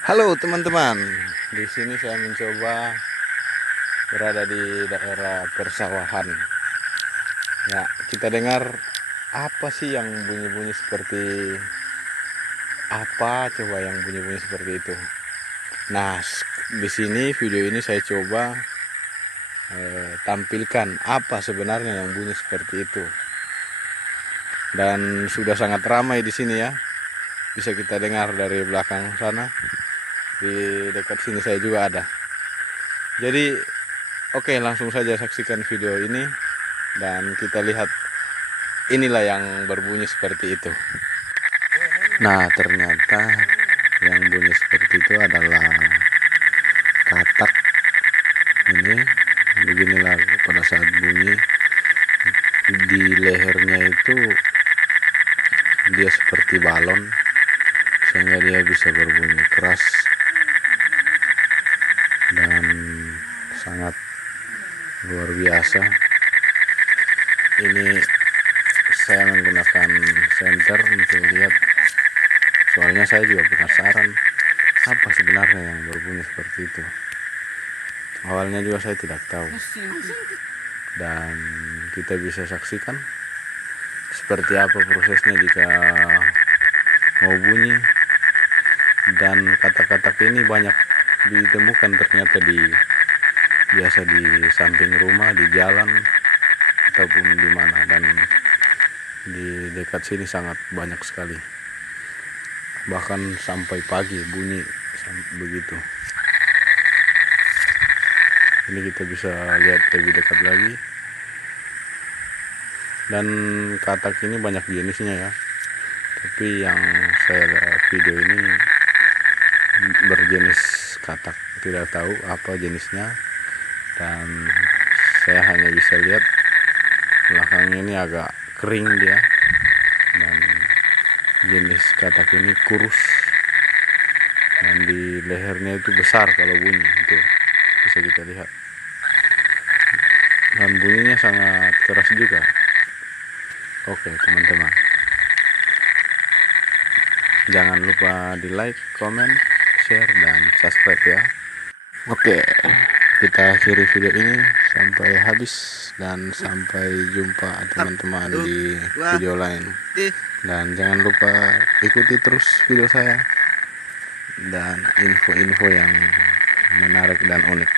Halo teman-teman, di sini saya mencoba berada di daerah persawahan. Ya, kita dengar apa sih yang bunyi-bunyi seperti apa? Coba yang bunyi-bunyi seperti itu. Nah, di sini video ini saya coba tampilkan apa sebenarnya yang bunyi seperti itu. Dan sudah sangat ramai di sini ya. Bisa kita dengar dari belakang sana. Di dekat sini saya juga ada. Jadi oke, langsung saja saksikan video ini dan kita lihat inilah yang berbunyi seperti itu. Nah, ternyata yang bunyi seperti itu adalah katak. Ini beginilah pada saat bunyi di lehernya itu dia seperti balon sehingga dia bisa berbunyi keras dan sangat luar biasa. Ini saya menggunakan senter untuk lihat, soalnya saya juga penasaran apa sebenarnya yang berbunyi seperti itu. Awalnya juga saya tidak tahu, dan kita bisa saksikan seperti apa prosesnya jika mau bunyi. Dan kata-kata ini banyak ditemukan ternyata biasa di samping rumah, di jalan ataupun di mana, dan di dekat sini sangat banyak sekali, bahkan sampai pagi bunyi begitu. Ini kita bisa lihat lebih dekat lagi, dan katak ini banyak jenisnya ya, tapi yang saya video ini berjenis katak, tidak tahu apa jenisnya, dan saya hanya bisa lihat belakangnya ini agak kering dia, dan jenis katak ini kurus, dan di lehernya itu besar kalau bunyi itu bisa kita lihat, dan bunyinya sangat keras juga. Oke teman-teman, jangan lupa di like, comment, share, dan subscribe ya. Oke, kita akhiri video ini sampai habis, dan sampai jumpa teman-teman di video lain. Dan jangan lupa ikuti terus video saya dan info-info yang menarik dan unik.